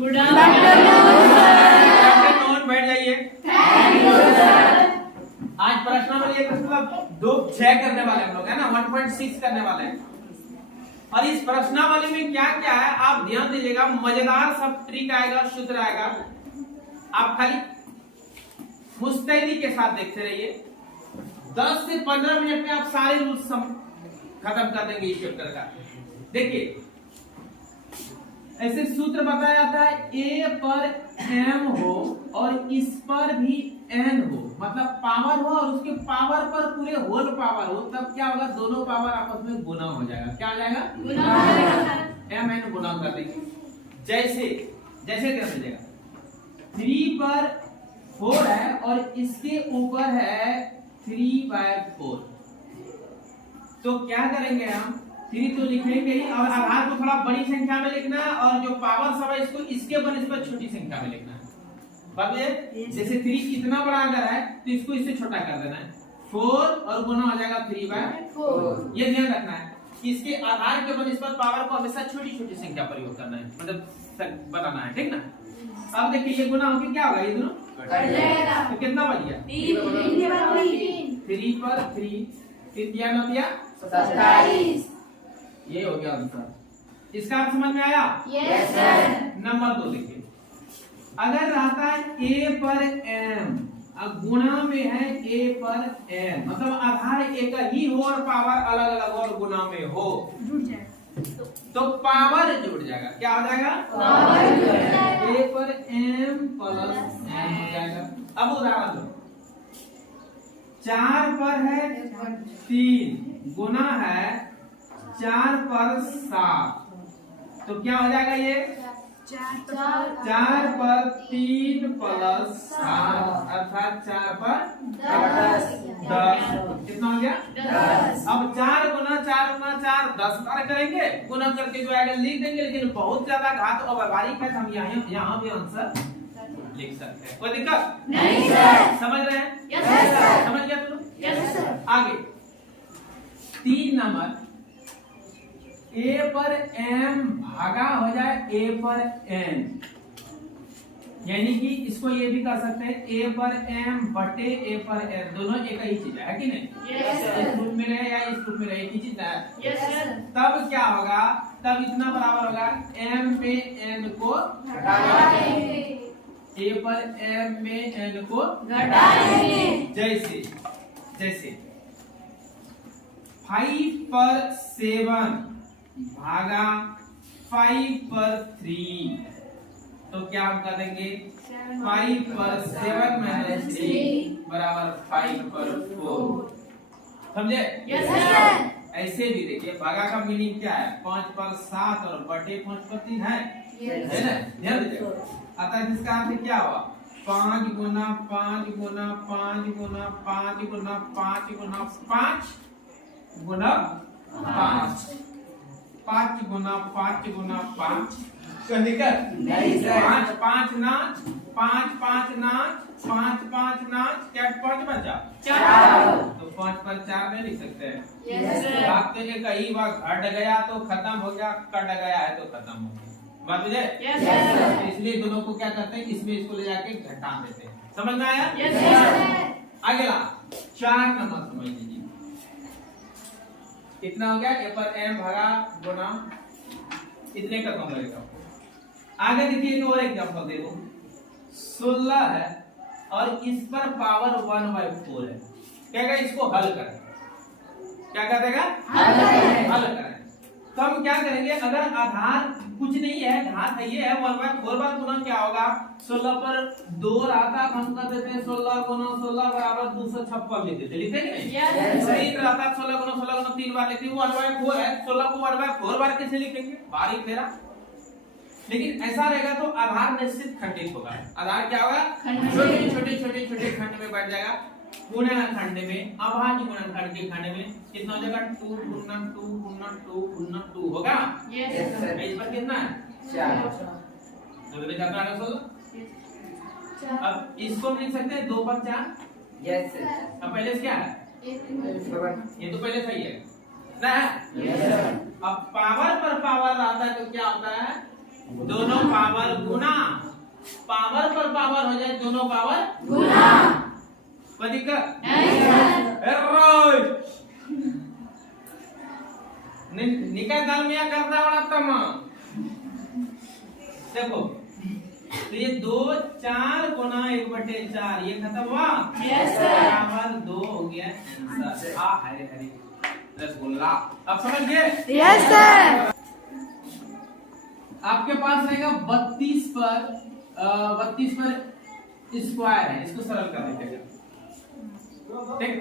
Good afternoon. बैठ जाइए। आज प्रश्नावली एक मतलब 6 करने वाले हम लोग है ना, 1.6 करने वाले हैं। और इस प्रश्नावली में क्या क्या है आप ध्यान दीजिएगा। मजेदार सब ट्रिक आएगा, सूत्र आएगा। आप खाली मुस्तैदी के साथ देखते रहिए। 10 से 15 मिनट में आप सारे रूल्स खत्म कर देंगे इस चैप्टर का। देखिए ऐसे सूत्र बताया जाता है, ए पर एम हो और इस पर भी एन हो, मतलब पावर हो और उसके पावर पर पूरे होल पावर हो, तब क्या होगा, दोनों पावर आपस में गुना हो जाएगा। क्या हो जाएगा? गुना हो जाएगा। एम एन गुना कर देंगे। जैसे जैसे क्या मिलेगा, 3 पर 4 है और इसके ऊपर है 3/4, तो क्या करेंगे हम, 3 तो लिखेंगे ही और आधार को थोड़ा बड़ी संख्या में लिखना है और जो पावर सब है इसको इसके बनस्पत छोटी संख्या में लिखना है। बात है, जैसे 3 इतना बड़ा अगर है तो इसको इससे छोटा कर देना है, 4 और गुना हो जाएगा 3/4। ये ध्यान रखना है कि इसके आधार के बनस्पत पावर को हमेशा छोटी छोटी संख्या प्रयोग करना है, मतलब बनाना है, ठीक ना। अब देखिए ये गुना होके क्या होगा, ये दोनों कट जाएगा, तो कितना बच गया, 3 पर 3, 3 दिया 9 दिया 27। ये हो गया आंसर। इसका अर्थ समझ में आया? Yes sir. नंबर 2 देखिए, अगर रहता है a पर m, अब गुणा में है a पर m, मतलब आधार एक ही हो और पावर अलग अलग और गुणा में हो, जुड़ जाए तो पावर जुड़ जाएगा। क्या हो जाएगा? पावर जुड़ जाएगा। a पर m प्लस m हो जाएगा। अब उदाहरण लो, 4 पर है 3 गुना है 4 पर 7, तो क्या हो जाएगा, ये 4 पर 3 प्लस 7 अर्थात 4 पर 10। कितना हो गया? 10। अब 4 गुना 4 गुना 4 10 बार करेंगे, गुना करके जो आएगा लिख देंगे, लेकिन बहुत ज्यादा घात और व्यवहारिक है, हम यहाँ भी आंसर लिख सकते हैं। कोई दिक्कत नहीं सर। समझ रहे हैं? Yes sir. समझ गया तुम? Yes sir. आगे 3 नंबर, a पर m भागा हो जाए a पर n, यानी कि इसको ये भी कर सकते हैं a पर m बटे a पर n, दोनों एक ही चीज है कि नहीं? Yes sir. इस रूप में रहे या इस रूप में रहे, एक ही चीज है। Yes sir. तब क्या होगा, तब इतना बराबर होगा m में n को घटा देंगे, a पर m में n को घटा देंगे। जैसे जैसे 5 पर 7 भागा 5 पर 3, तो क्या हम कर देंगे, 5 पर 7 माइनस 3 बराबर 5 पर 4। समझे? Yes sir. ऐसे भी देखिए भागा का मीनिंग क्या है, 5 पर 7 और बटे 5 पर 3 है ना, ध्यान दीजिए। अतः इसका अर्थ क्या हुआ, 5 गुना 5 गुना 5 गुना 5 गुना 5 गुना 5 गुना 5, 5 गुना 5 गुना 5 दिक्कत नहीं सर। 5 5 नाच 5 5 नाच 5 5 नाच, क्या 5 बचा 4, तो 5 पर 4 नहीं लिख सकते हैं? Yes sir. बात तो ये कई बार घट गया तो खत्म हो गया, कट गया है तो खत्म हो गया, बात मुझे? Yes sir. इसलिए दोनों को क्या करते हैं, इसमें इसको ले जाके घटा देते हैं। समझ में आया? Yes sir. अगला 4 नंबर समझ लीजिए, कितना हो गया, a पर m भागा गुना इतने का कम लगेगा। आगे देखिए एक और एग्जांपल दे दो, 16 है और इस पर पावर 1/4 है। क्या कहेगा, इसको हल करें, क्या कर देगा, हल करें। तो हम क्या करेंगे, अगर आधार कुछ नहीं है, घात है ये है 1/4 बार गुना क्या होगा, 16 पर 2 रहता हम कर देते हैं 16 गुना 16 बराबर 256 लिख देते, लिखते हैं नहीं? यस। 3 रहता 16 गुना 3 बार लिखते हैं, 1/4 है, 16 को 1/4 बार कैसे लिखेंगे, बारीक फेरा। लेकिन ऐसा रहेगा तो आधार निश्चित खंडित होगा। आधार क्या होगा, छोटे छोटे छोटे छोटे खंड में बढ़ जाएगा। गुणनखंड में, अभाज्य गुणनखंड के खंड में कितना हो जाएगा, 2 गुना 2 गुना 2 गुना 2 होगा। Yes sir. इस पर कितना है, 4, तो कितना आ गया 16। अब इसको लिख सकते हैं 2 पर 4। Yes sir. अब पहले से क्या है, ये तो पहले सही है ना? Yes sir. अब पावर पर पावर आता है तो क्या होता है, दोनों पावर गुना, पावर पर पावर हो जाए दोनों पावर गुना। कोई दिक्कत नहीं सर। निकल दाल में करता बड़ा तमा देखो, तो ये 2 4 गुना 1/4 ये खत्म हुआ। Yes sir. बराबर 2 हो गया आंसर। आ हरे हरे रसगुल्ला। अब समझ गए? Yes sir. आपके पास रहेगा 32 पर स्क्वायर है, इसको सरल कर दीजिएगा। ठीक,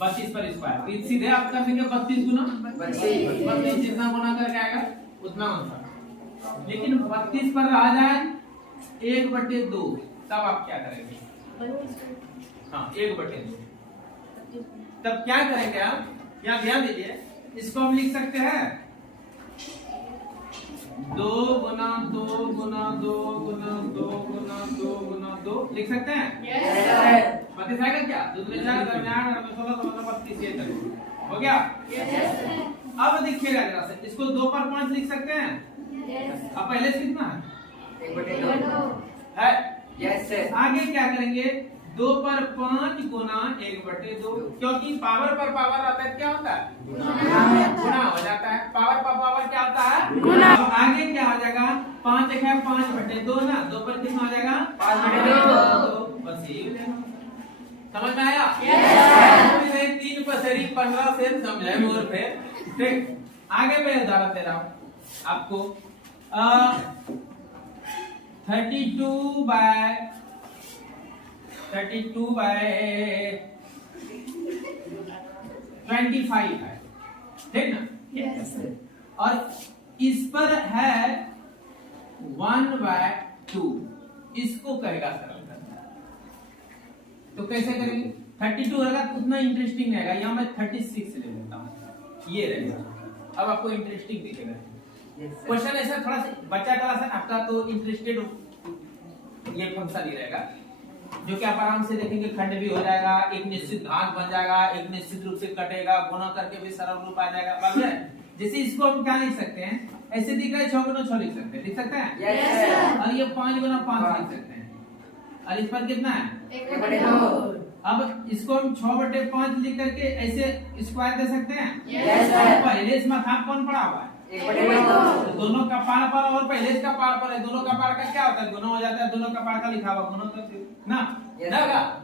32 पर स्क्वायर, तो सीधे आप कर देंगे 32 गुना 32 जितना गुना करके आएगा उतना आंसर। लेकिन 32 पर आ जाए 1/2, तब आप क्या करेंगे? हाँ 1/2, तब क्या करेंगे आप? यहाँ ध्यान दीजिए, इसको हम लिख सकते हैं 2 गुना 2 गुना 2 गुना 2 गुना 2 गुना 2 लिख सकते हैं। Yes sir. 32 आएगा क्या? 2 3 4 दरमियान 16 17 32 ये हो गया। Yes sir. अब देखिएगा जरा से, इसको 2 पर 5 लिख सकते हैं। यस। अब पहले से कितना है? 1/2 है। Yes sir. आगे क्या करेंगे? 2 पर 5 गुना 1/2, क्योंकि पावर पर पावर आता है क्या होता है? गुना हो जाता है। पावर पर पावर क्या होता है? गुना। अब आगे क्या हो जाएगा? 5 एक है 5/2 ना, 2 पर कितना हो जाएगा? 5/2। बस यही हो जाएगा। समझ में आया? यस। 3 पसरी 15 से समझे मोर पे। ठीक, आगे मैं उदाहरण दे रहा हूँ आपको। 32 बाय 25 है, ठीक ना? Yes sir. और इस पर है 1/2, इसको कहेगा सरल करना। तो कैसे करेंगे? 32 रहेगा तो उतना इंटरेस्टिंग रहेगा। यहाँ मैं 36 ले लेता हूँ, ये रहेगा। अब आपको इंटरेस्टिंग दिखेगा क्वेश्चन। ऐसा थोड़ा सा बच्चा क्लास है आपका, तो इंटरेस्टेड ये फंक्शन ही रहेगा, जो कि आप आराम से देखेंगे। खंड भी हो जाएगा, एक निश्चित घात बन जाएगा, एक निश्चित रूप से कटेगा, गुणा करके भी सरल रूप आ जाएगा। बात है? जैसे इसको हम क्या लिख सकते हैं? ऐसे दिख रहा है 6 गुना 6 लिख सकते हैं, लिख सकते हैं। Yes sir. और ये 5 गुना 5 लिख सकते हैं। और इस पर कितना है? 1/2। अब इसको हम 6/5 लिख करके ऐसे स्क्वायर दे सकते हैं। Yes sir. पहले इसमें खाप कौन पड़ा हुआ है? 1/2। दोनों का पार पर और पहले इसका पार पर है, दोनों का पार का क्या होता है? गुना हो जाता है। दोनों का पार का लिखा हुआ गुना तो ना ना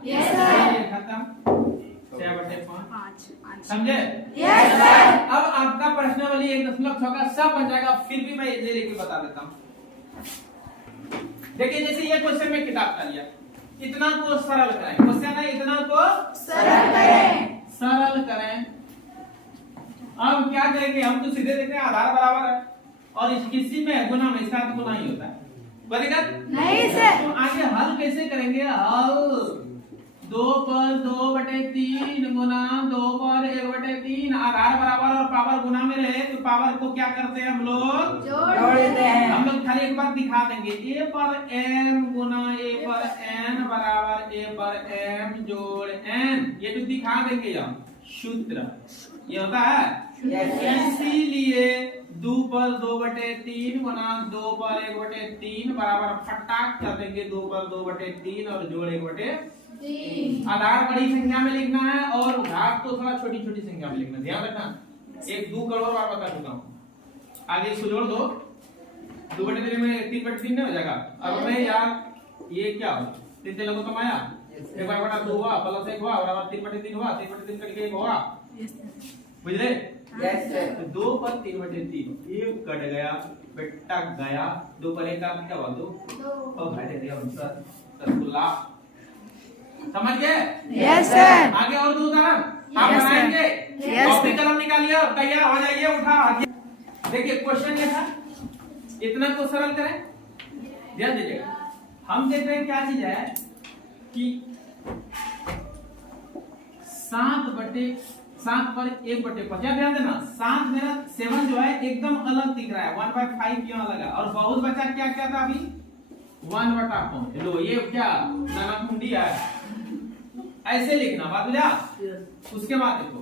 यस सर। ये खत्म। 6/5 समझे? Yes sir. अब आपका प्रश्नावली 1.6 का सब बन जाएगा। फिर भी मैं ले लेके बता देता हूँ। देखिए, जैसे ये क्वेश्चन में किताब का लिया, इतना को सरल करें। क्वेश्चन है इतना को सरल करें। सरल करें। अब क्या करेंगे? हम तो सीधे देखते हैं आधार बराबर है, और इस किसी में गुना में इसका गुना ही होता है। बनेगा नहीं सर। तो आगे हल कैसे करेंगे? हल 2 पर 2/3 गुना 2 पर 1/3। आधार बराबर और पावर गुना में रहे तो पावर को क्या करते हैं हम लोग? जोड़ देते हैं। हम लोग खाली एक बार दिखा देंगे, a पर m गुना a पर n बराबर a पर m जोड़ n। ये तो दिखा देंगे हम सूत्र, ये होता है। इसीलिए 2 पर 2/3 गुना 2 पर 1/3 बराबर फटाक कर देंगे 2 पर 2/3 और जोड़ 1/3। आधार बड़ी संख्या में लिखना है और घात तो थोड़ा छोटी छोटी संख्या में लिखना। ध्यान रखना, 1 2 करोड़ बार बता चुका हूँ। आगे इसको जोड़ दो, 2/3 में 3/3 नहीं हो जाएगा। अब मैं यार ये क्या हो 3 लगो तो माया 1/2 हुआ प्लस 1 हुआ बराबर 3/3 हुआ, 3/3 करके 1 होगा। बुझले? Yes sir. 2 पर 3/3 1 कट गया बेटा गया। 2 पर 1 का क्या हुआ? 2 और घट गया आंसर रसगुल्ला। समझ गए? Yes sir. आगे और दो उदाहरण आप Yes, sir. बनाएंगे। Yes, copy sir. कलम निकालिए और तैयार हो जाइए। उठा देखिए क्वेश्चन ये था, इतना को सरल करें। ध्यान दीजिएगा, हम देख रहे हैं क्या चीज है कि 7 पर 1/5। ध्यान देना, 7 मेरा 7 जो है एकदम अलग दिख रहा है, 1/5 क्यों अलग है? और बहुत बचा क्या क्या था अभी? 1/5। लो ये क्या नानाकुंडी है, ऐसे लिखना बात बुझा। उसके बाद देखो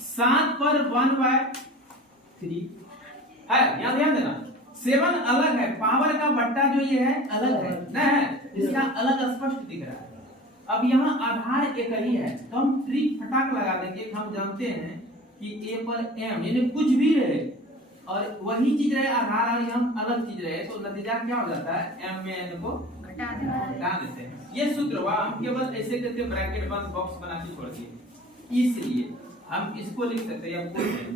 7 पर 1/3 है, यहाँ ध्यान देना। 7 अलग है, पावर का बट्टा जो ये है अलग है ना, है इसका अलग स्पष्ट दिख रहा है। अब यहाँ आधार एक ही है, तो हम ट्रिक फटाक लगा देंगे। हम जानते हैं कि ए पर m यानी कुछ भी रहे और वही चीज रहे आधार और हम अलग चीज रहे, तो नतीजा क्या हो जाता है, m में n को घटा देते हैं। ये सूत्र हुआ, हम केवल ऐसे करके ब्रैकेट बंद बॉक्स बना के छोड़ दिए, इसलिए हम इसको लिख सकते हैं, या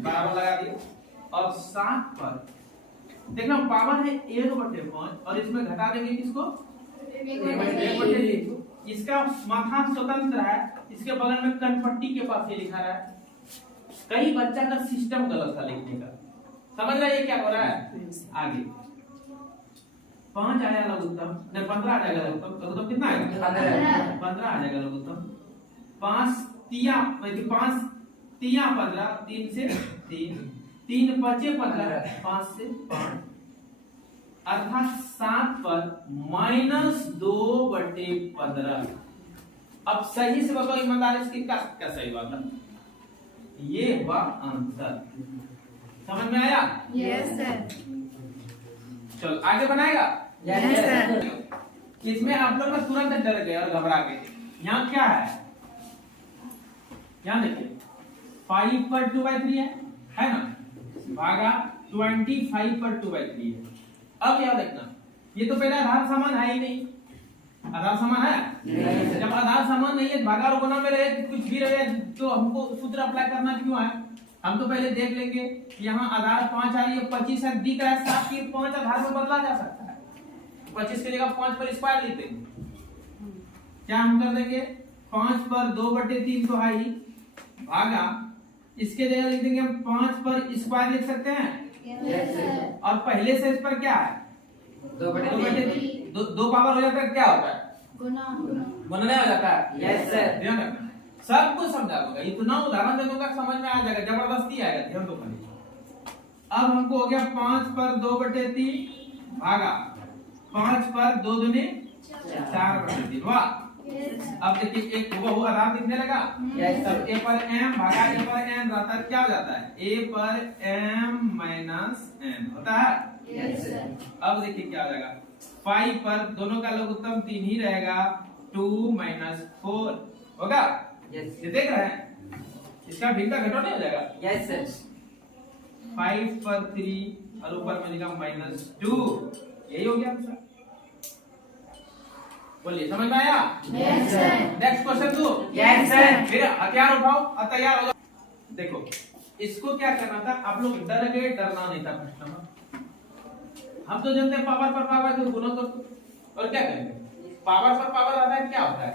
बराबर लगा दिए और 7 पर देखना पावर है 1/5 और इसमें घटा देंगे किसको, 1/3। इसका माथा स्वतंत्र है, इसके बगल में कनपट्टी के पास ये लिखा रहा है। कई बच्चा का सिस्टम गलत था लिखने का, समझ रहे ये क्या हो रहा है। आगे 5 आया लघुत्तम, नहीं 15 आ जाएगा लघुत्तम। लघुत्तम कितना आएगा, 15 आ जाएगा लघुत्तम। 5 तिया 15, 3 से 3 बचे 15, 5 से 5 अर्थात 7 पर -2/15। अब सही से बताओ ईमानदारी से क्या सही बात है, ये हुआ आंसर। समझ में आया? Yes sir. चलो आगे बनाएगा। Yes sir. इसमें आप लोग ना तुरंत डर गए और घबरा गए। यहाँ क्या है, यहाँ देखिए 5 पर 2/3 है ना, भागा 25 पर 2/3 है। अब याद रखना, ये तो पहले आधार समान है ही नहीं, आधार समान है नहीं। जब आधार समान नहीं है, भागा और गुना में रहे कुछ भी रहे, तो हमको सूत्र अप्लाई करना क्यों है। हम तो पहले देख लेंगे यहाँ आधार 5 आ रही है, 25 है, दिख रहा है 7 की 5 आधार में बदला जा सकता है। 25 की जगह 5 पर स्क्वायर लिख देंगे, क्या हम कर देंगे 5 पर 2/3 तो है ही, भागा इसके जगह लिख देंगे हम 5 पर स्क्वायर लिख सकते हैं। और पहले से इस पर क्या है 2/3, 2 पावर हो जाता है, क्या होता है गुणा हो जाता है। Yes sir. ध्यान रखना, सब कुछ समझा दूंगा, इतना उदाहरण दे दूंगा समझ में आ जाएगा, जबरदस्ती आएगा, ध्यान दो खाली। अब हमको हो गया 5 पर 2/3 भागा 5 पर 2 दूनी 4/3। वाह, अब देखिए एक वो आधार दिखने लगा। तब a पर m भागा a पर n रहता है, क्या हो जाता है a पर m माइनस n होता है। अब देखिए क्या हो जाएगा, 5 पर दोनों का लघुत्तम 3 ही रहेगा, 2 - 4 होगा। ये देख रहे हैं, इसका भिन्नता घटाव नहीं हो जाएगा। Yes sir. 5 पर 3 और ऊपर में लिखा -2, यही हो गया आंसर। बोलिए समझ में आया? Yes sir. नेक्स्ट क्वेश्चन दो। Yes sir. फिर हथियार उठाओ और तैयार हो जाओ। देखो इसको क्या करना था, आप लोग डर गए, डरना नहीं था। प्रश्न हम तो जानते हैं पावर पर पावर को गुना कर, और क्या करेंगे पावर पर पावर आता है क्या होता है,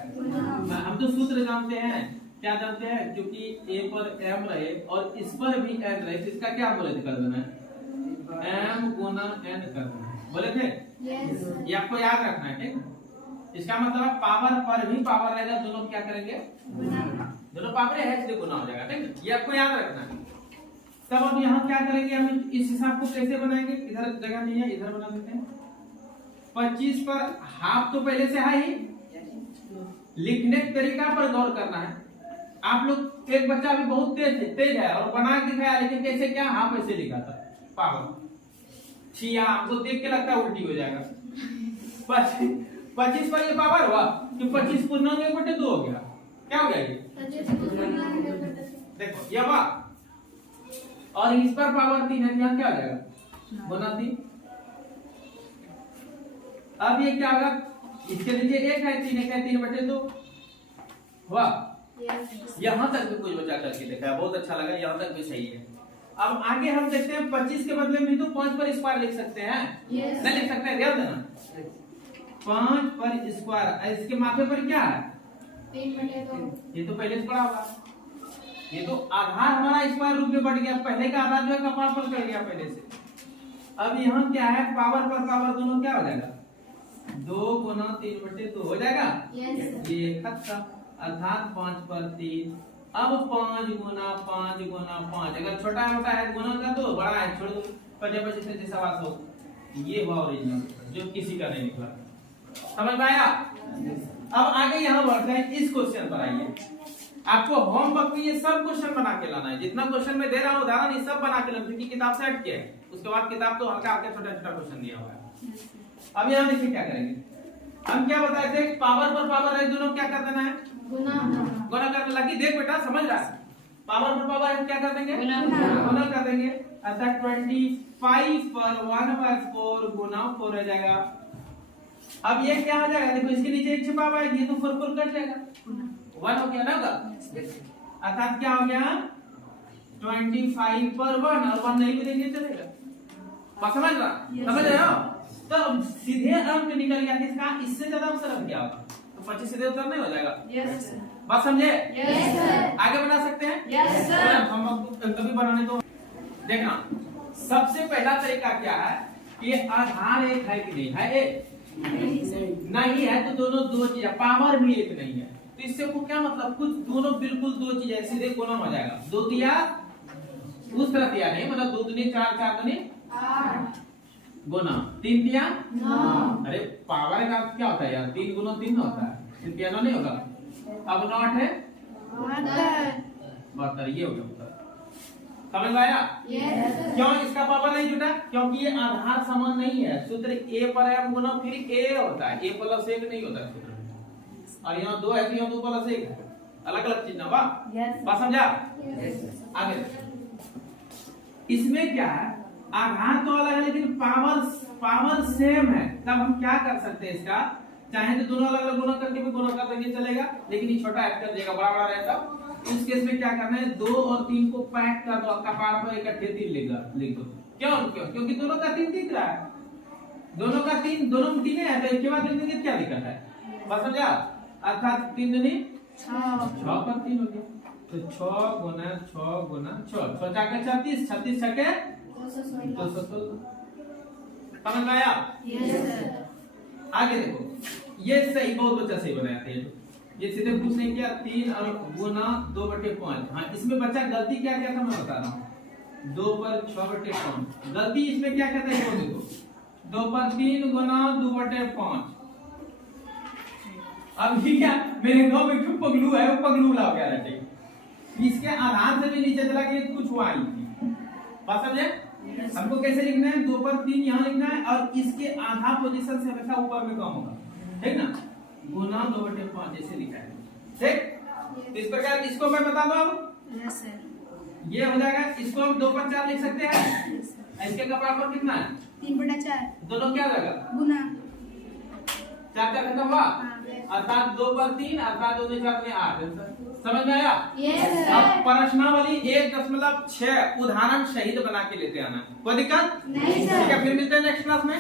हम तो सूत्र जानते हैं, क्या जानते हैं, क्योंकि a पर m रहे और इस पर भी n रहे, तो इसका क्या बोले थे कर देना है m गुना n कर देना है, बोले थे। ये आपको याद रखना है, ठीक। इसका मतलब पावर पर भी पावर रहेगा, दोनों क्या करेंगे दोनों पावर है, इसलिए गुना हो जाएगा, ठीक। ये आपको याद रखना है। तब अब यहाँ क्या करेंगे, हम इस हिसाब को कैसे बनाएंगे, इधर जगह नहीं है, इधर बना देते हैं। 25 पर हाफ तो पहले से है ही, लिखने के तरीका पर गौर करना है। आप लोग एक बच्चा अभी बहुत तेज है और बना के दिखाया, लेकिन कैसे क्या हाफ ऐसे लिखा था पावर छिया, आपको देख के लगता है उल्टी हो जाएगा। 25 पर ये पावर हुआ कि 25 पूर्ण 1/2 हो गया, क्या हो गया ये देखो ये हुआ, और इस पर पावर 3 है, यहाँ क्या हो जाएगा गुना 3। अब ये क्या होगा, इसके नीचे 1 है, 3 है, 3/2 हुआ। यहाँ तक भी कुछ बचा करके देखा है, बहुत अच्छा लगा, यहाँ तक भी सही है। अब आगे हम देखते हैं 25 के बदले में तो 5 पर स्क्वायर लिख सकते हैं, नहीं लिख सकते हैं, ध्यान देना 5 पर स्क्वायर, इसके माथे पर क्या है 3/2, ये तो पहले से पड़ा होगा, ये तो आधार हमारा स्क्वायर रूप में बढ़ गया, पहले का आधार जो है कपाल पर चढ़ गया पहले से। अब यहाँ क्या है, पावर पर पावर दोनों क्या हो जाएगा 2 गुना 3/2 हो जाएगा, ये खत्म, अर्थात 5 पर 3। अब 5 गुना 5 गुना 5, अगर छोटा मोटा है गुना का तो बड़ा है छोड़ दो, 25 से जैसा बात हो, ये हुआ ओरिजिनल जो किसी का नहीं निकला। समझ में आया? अब आगे यहाँ बढ़ते हैं, इस क्वेश्चन पर आइए। आपको होमवर्क में ये सब क्वेश्चन बना के लाना है, जितना क्वेश्चन में दे रहा हूँ उदाहरण ये सब बना के लाना, क्योंकि किताब से हट के है। उसके बाद किताब तो हल्का हल्का छोटा छोटा क्वेश्चन दिया हुआ है। अब यहाँ देखिए क्या करेंगे, हम क्या बताए थे, पावर पर पावर है दोनों क्या कर देना है, गुना करने लगी। देख बेटा समझ रहा है, पावर पर पावर है क्या कर देंगे, गुना कर देंगे। अर्थात 25 पर 1/4 गुना 4 रह जाएगा। अब ये क्या हो जाएगा, देखो इसके नीचे एक छिपा हुआ है, ये तो 4 कट जाएगा, 1 हो गया ना होगा। अर्थात क्या हो गया, 25 पर 1 और 1 नहीं भी देंगे चलेगा। बात समझ रहे हो? तो सीधे अंक निकल गया किसका, इससे ज्यादा अवसर अब क्या होगा, तो 25 सीधे उत्तर नहीं हो जाएगा। बात समझे? आगे बढ़ा सकते हैं? हम अभी बनाने तो देखना, सबसे पहला तरीका क्या है कि आधार एक है कि नहीं है, एक नहीं है तो दोनों दो चीज, पावर भी एक नहीं है, तो इससे को क्या मतलब, कुछ दोनों बिल्कुल दो चीज है, सीधे गुना हो जाएगा। 2 दिया उस तरह दिया नहीं, मतलब 2 दूनी 4, 4 दूनी 8 गुना 3 दिया 9। अरे पावर का क्या होता है यार, 3 गुना 3 होता है, सिर्फ पियानो नहीं होगा। अब 9 है 72, ये हो गया उत्तर। समझ में आया? क्यों इसका पावर नहीं जुटा, क्योंकि ये आधार समान नहीं है। सूत्र a पर m गुना फिर a होता है, a प्लस 1 नहीं होता सूत्र में। और यहाँ 2 है तो यहाँ 2 प्लस 1 है, अलग अलग चीज ना। बात समझा? आगे इसमें क्या है, आधार तो अलग है लेकिन पावर सेम है। तब हम क्या कर सकते हैं, इसका चाहे तो दोनों अलग अलग गुना करके भी गुना कर देंगे चलेगा, लेकिन ये छोटा ऐड कर देगा, बड़ा बड़ा रहता। इस केस में क्या करना है, 2 और 3 को पैक कर दो, कपार पर इकट्ठे 3 लिख दो। क्यों? क्योंकि दोनों का 3 दिख रहा है, दोनों का 3, दोनों में 3 है तो एक के बाद लिखने की क्या दिक्कत है। बस समझा? अर्थात 3 दूनी 6 पर 3 हो गया, तो 6 गुना 6 गुना 6, 6 जाके 36, 36 छके 216। समझ में आया? आगे देखो, ये सही, बहुत बच्चा सही बनाया था ये सीधे पूछ रहे क्या, 3 और गुना 2/5। हाँ इसमें बच्चा गलती क्या क्या था मैं बता रहा हूँ, 2 पर 6/5 गलती इसमें क्या कहता है, देखो 2 पर 3 गुना 2/5। अब ये क्या, मेरे गांव में क्यों पगलू है, वो पगलू लाओ क्या रहते, इसके आधार से भी नीचे चला के कुछ हुआ ही थी। बात समझे? हमको कैसे लिखना है, 2 पर 3 यहाँ लिखना है और इसके आधा पोजीशन से हमेशा ऊपर में कम होगा, ठीक ना, गुना 2/5 जैसे लिखा है, ठीक। इस प्रकार इसको मैं बता दूं, अब ये हो जाएगा, इसको हम 2 पर 4 लिख सकते हैं। इसके कपाल पर कितना है, 3/4 दोनों क्या जाएगा, गुना 4 का खत्म हुआ, अर्थात 2 पर 3 अर्थात 2 में 4 में 8। समझ में आया? अब प्रश्नावली 1.6 उदाहरण सहित बना के लेते आना, कोई दिक्कत नहीं सर। ठीक है, फिर मिलते हैं नेक्स्ट क्लास में।